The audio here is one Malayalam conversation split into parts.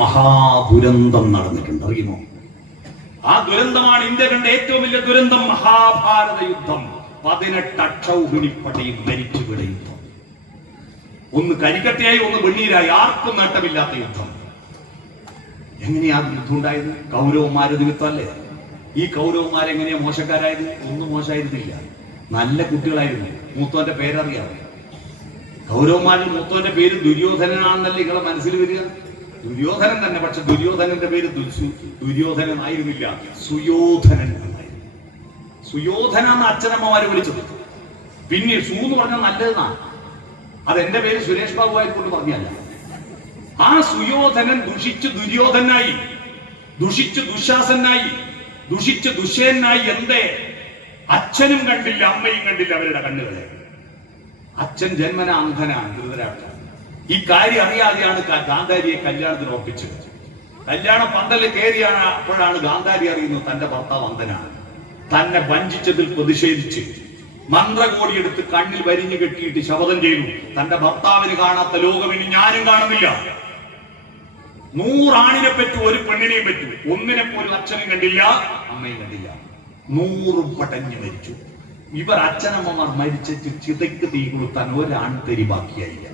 മഹാദുരന്തം നടന്നിട്ടുണ്ട്, അറിയുമോ? ആ ദുരന്തമാണ് ഇന്ത്യ കണ്ട ഏറ്റവും വലിയ ദുരന്തം, മഹാഭാരത യുദ്ധം. 18 അക്ഷൗഹിണിപ്പടയും മരിച്ചുവിട യുദ്ധം. ഒന്ന് കരിക്കട്ടയായി, ഒന്ന് വെണ്ണീരായി, ആർക്കും നേട്ടമില്ലാത്ത യുദ്ധം. എങ്ങനെയാ യുദ്ധം ഉണ്ടായത്? കൗരവന്മാര് നിമിത്തമല്ലേ? ഈ കൗരവന്മാരെങ്ങനെയാ മോശക്കാരായത്? ഒന്നും മോശമായിരുന്നില്ല, നല്ല കുട്ടികളായിരുന്നു. മൂത്തോന്റെ പേരറിയാതെ കൗരവന്മാരിൽ മൂത്തോന്റെ പേര് ദുര്യോധനനാണെന്നല്ലേ നിങ്ങളെ മനസ്സിൽ വരിക? ദുര്യോധനൻ തന്നെ, പക്ഷെ ദുര്യോധനന്റെ പേര് ദുര്യോധനൻ ആയിരുന്നില്ല, സുയോധനൻ എന്നായിരുന്നു. സുയോധന എന്ന അച്ഛനമ്മമാര് വിളിച്ചത്. പിന്നെ സു എന്ന് പറഞ്ഞാൽ നല്ലതെന്നാണ്. അതെന്റെ പേര് സുരേഷ് ബാബു ആയിക്കൊണ്ട് പറഞ്ഞല്ല. ആ സുയോധനൻ ദുഷിച്ച് ദുര്യോധനായി, ദുഷിച്ച് ദുശാസനായി, ദുഷിച്ച് ദുഷ്യനായി. എന്തേ? അച്ഛനും കണ്ടില്ല, അമ്മയും കണ്ടില്ല അവരുടെ കണ്ണുകളെ. അച്ഛൻ ജന്മന അന്ധനാണ്, ധൃതരാഷ്ട്രൻ. ഈ കാര്യം അറിയാതെയാണ് ഗാന്ധാരിയെ കല്യാണത്തിന് ഉറപ്പിച്ചത്. കല്യാണ പന്തലിൽ കയറിയാണ് അപ്പോഴാണ് ഗാന്ധാരി അറിയുന്നത് തന്റെ ഭർത്താവ് അന്ധനാണ്. തന്നെ വഞ്ചിച്ചതിൽ പ്രതിഷേധിച്ച് മന്ത്രകോടി എടുത്ത് കണ്ണിൽ വരിഞ്ഞു കെട്ടിയിട്ട് ശപഥം ചെയ്തു, തന്റെ ഭർത്താവിന് കാണാത്ത ലോകം ഇനി ഞാനും കാണുന്നില്ല. 100 ആണിനെ പറ്റൂ, ഒരു പെണ്ണിനെയും പറ്റൂ. ഒന്നിനെ പോലും അച്ഛനും കണ്ടില്ല, അമ്മയും കണ്ടില്ല. 100 പടഞ്ഞു മരിച്ചു. ഇവർ അച്ഛനമ്മമാർ മരിച്ചിട്ട് ചിതയ്ക്ക് തീ കൊടുത്താൻ ഒരാൺതരി ബാക്കിയായില്ല.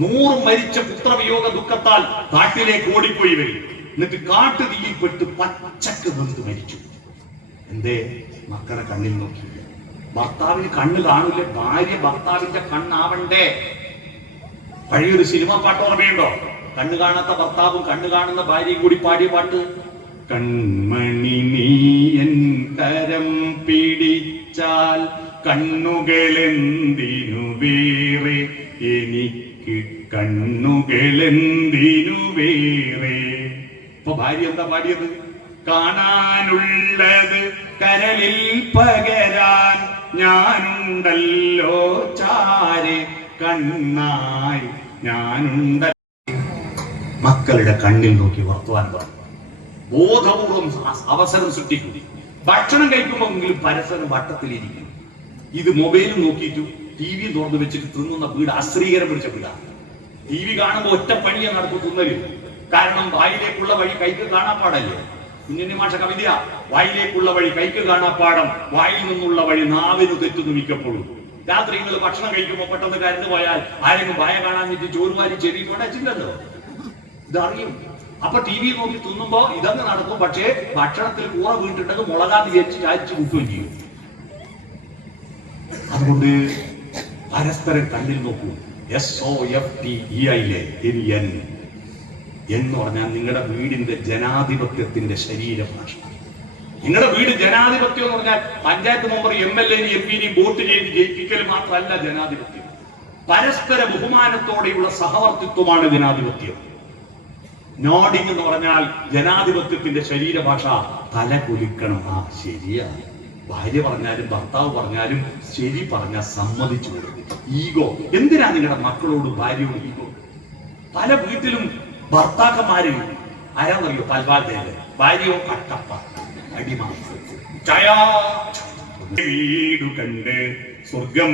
100 മരിച്ച പുത്രവിയോഗ ദുഃഖത്താൽ കാട്ടിലേക്ക് ഓടിപ്പോയി വരും. എന്നിട്ട് കാട്ടുതീയിൽപ്പെട്ട് പച്ചക്ക് വെന്ത് മരിച്ചു. എന്തേ? മക്കളുടെ കണ്ണിൽ നോക്കിയില്ല. ഭർത്താവിന് കണ്ണ് കാണില്ല, ഭാര്യ ഭർത്താവിന്റെ കണ്ണാവണ്ടേ? പഴയൊരു സിനിമ പാട്ട് ഓർമ്മയുണ്ടോ? കണ്ണ് കാണാത്ത ഭർത്താവും കണ്ണ് കാണുന്ന ഭാര്യയും കൂടി പാടിയ പാട്ട്. കൺമണി നീയൻ കരം പിടിച്ചാൽ കണ്ണുകളെന്തിനു വേറെ, എനിക്ക് കണ്ണുകളെന്തിനു വേറെ. ഇപ്പൊ ഭാര്യ എന്താ പാടിയത്? കാണാനുള്ളത് കരളിൽ പകരാൻ ഞാനുണ്ടല്ലോ ചാരെ, കണ്ണായി ഞാനുണ്ട. മക്കളുടെ കണ്ണിൽ നോക്കി വർത്തമാനം പറഞ്ഞു. ബോധപൂർവം അവസരം സൃഷ്ടിക്കും. ഭക്ഷണം കഴിക്കുമ്പോഴെങ്കിലും പരസ്പരം വട്ടത്തിലിരിക്കും. ഇത് മൊബൈലും നോക്കിയിട്ടു TV തുറന്നു വെച്ചിട്ട് തിന്നുന്ന വീട് അശ്രീകരം പിടിച്ച വീടാണ്. TV കാണുമ്പോൾ ഒറ്റ പണിയെ നടക്കും, തിന്നലും. കാരണം വായിലേക്കുള്ള വഴി കൈക്ക് കാണാപ്പാടല്ലേ. കുഞ്ഞുണ്ണി മാഷ കവിതയാ, വായിലേക്കുള്ള വഴി കൈക്ക് കാണാപ്പാടം, വായിൽ നിന്നുള്ള വഴി നാവിന് തെറ്റുന്നു മിക്കപ്പോഴും. രാത്രി നിങ്ങൾ ഭക്ഷണം കഴിക്കുമ്പോൾ പെട്ടെന്ന് കരണ്ട് പോയാൽ ആരെങ്കിലും വായ കാണാൻ വേണ്ടി ചോറുമാരി ചെവി കൊണ്ടല്ലോ, ഇതറിയും. അപ്പൊ TV നോക്കി തിന്നുമ്പോ ഇതങ്ങ് നടക്കും. പക്ഷേ ഭക്ഷണത്തിൽ കൂറ വീണിട്ടുണ്ടെങ്കിൽ മുളകാന്ന് വിചാരിച്ച് ചായച്ച് കൂട്ടുകയും ചെയ്യും. അതുകൊണ്ട് പരസ്പരം കണ്ണിൽ നോക്കൂ. SOFTEIN എന്ന് പറഞ്ഞാൽ നിങ്ങളുടെ വീടിന്റെ ജനാധിപത്യത്തിന്റെ ശരീരഭാഷ. നിങ്ങളുടെ വീട് ജനാധിപത്യം എന്ന് പറഞ്ഞാൽ panchayat member MLA MP vote ചെയ്ത് ജയിപ്പിക്കൽ മാത്രമല്ല ജനാധിപത്യം. പരസ്പര ബഹുമാനത്തോടെയുള്ള സഹവർത്തിത്വമാണ് ജനാധിപത്യം. നോഡിങ് എന്ന് പറഞ്ഞാൽ ജനാധിപത്യത്തിന്റെ ശരീരഭാഷ. തല കുലുക്കണം. ആ ശരിയാണ്. ഭാര്യ പറഞ്ഞാലും ഭർത്താവ് പറഞ്ഞാലും ശരി പറഞ്ഞാൽ സമ്മതിച്ചു കൊടുക്കും. ഈഗോ എന്തിനാ നിങ്ങളുടെ മക്കളോട് ഭാര്യയോട് ഈഗോ? പല വീട്ടിലും ഭർത്താക്കന്മാര് ആരാന്നറിയോ? തൽവാർത്തേല്. ഭാര്യയോ കട്ടപ്പ അടിമ. വീടു കണ്ട് സ്വർഗം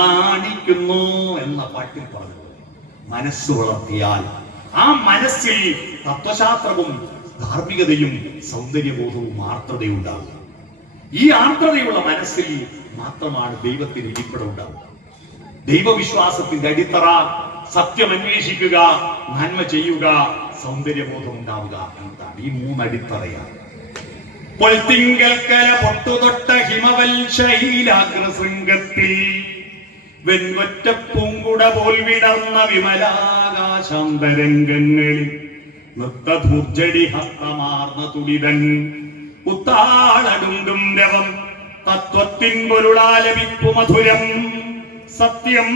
നാണിക്കുന്നു എന്ന പാട്ടിൽ പറഞ്ഞു. മനസ്സ് വളർത്തിയാൽ ആ മനസ്സിൽ തത്വശാസ്ത്രവും ധാർമ്മികതയും സൗന്ദര്യബോധവും ആർദ്രതയും ഉണ്ടാവുക. ഈ ആർദ്രതയുള്ള മനസ്സിൽ മാത്രമാണ് ദൈവത്തിന് ഇരിപ്പിടം ഉണ്ടാവുക. ദൈവവിശ്വാസത്തിന്റെ അടിത്തറ സത്യം അന്വേഷിക്കുക, നന്മ ചെയ്യുക, സൗന്ദര്യബോധം ഉണ്ടാവുക എന്നതാണ്. ഈ 3 അടിത്തറയാണ്. പൊൽത്തിങ്കൽക്കല പൊട്ടുതൊട്ട ഹിമവൽ ശൈലാഗ്രശൃംഗത്തിൽ വെൺവറ്റ പൂങ്കുട പോൽ വിടർന്ന വിമലാകാശാന്തരംഗങ്ങളിൽ നൃത്തധൂർജടി ഹസ്തമാർന്ന തുടിതൻ ഉത്താളടുണ്ടും രവം തത്വത്തിൻ പൊരുളാലപിപ്പു മധുരം സത്യം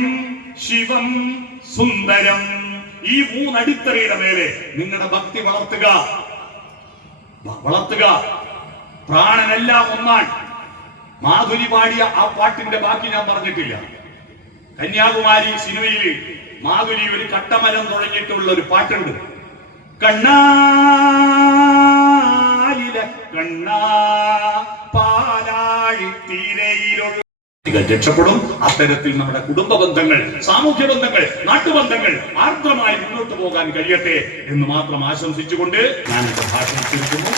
ശിവം സുന്ദരം. ഈ 3 അടിത്തറയുടെ മേലെ നിങ്ങളുടെ ഭക്തി വളർത്തുക. പ്രാണനെല്ലാം ഒന്നാണ്. മാധുരി പാടിയ ആ പാട്ടിന്റെ ബാക്കി ഞാൻ പറഞ്ഞിട്ടില്ല. കന്യാകുമാരി സിനിമയിൽ മാധുരി ഒരു കട്ടമരം തുടങ്ങിയിട്ടുള്ള ഒരു പാട്ടുണ്ട്. കണ്ണാലില കണ്ണാ പാലാഴി തീരയിലുള്ള രക്ഷപ്പെടും. അത്തരത്തിൽ നമ്മുടെ കുടുംബ ബന്ധങ്ങൾ, സാമൂഹ്യ ബന്ധങ്ങൾ, നാട്ടുബന്ധങ്ങൾ ആർദ്രമായി മുന്നോട്ട് പോകാൻ കഴിയട്ടെ എന്ന് മാത്രം ആശംസിച്ചുകൊണ്ട് ഞാൻ എന്റെ ഭാഷണം ചുരുക്കുന്നു.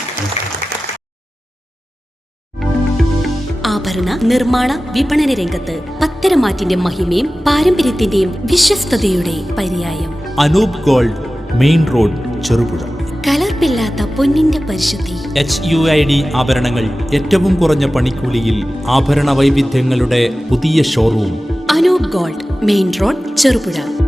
ആഭരണ നിർമ്മാണ വിപണന രംഗത്ത് പത്തരമാറ്റിന്റെ മഹിമയും പാരമ്പര്യത്തിന്റെയും വിശ്വസ്തയുടെ പര്യായം. Anoop Gold, main road, Cherupuzha. കലർപ്പില്ലാത്ത പൊന്നിന്റെ പരിശുദ്ധി. HUID ആഭരണങ്ങൾ ഏറ്റവും കുറഞ്ഞ പണിക്കൂലിയിൽ. ആഭരണ വൈവിധ്യങ്ങളുടെ പുതിയ showroom. Anoop Gold, main road, Cherupuzha.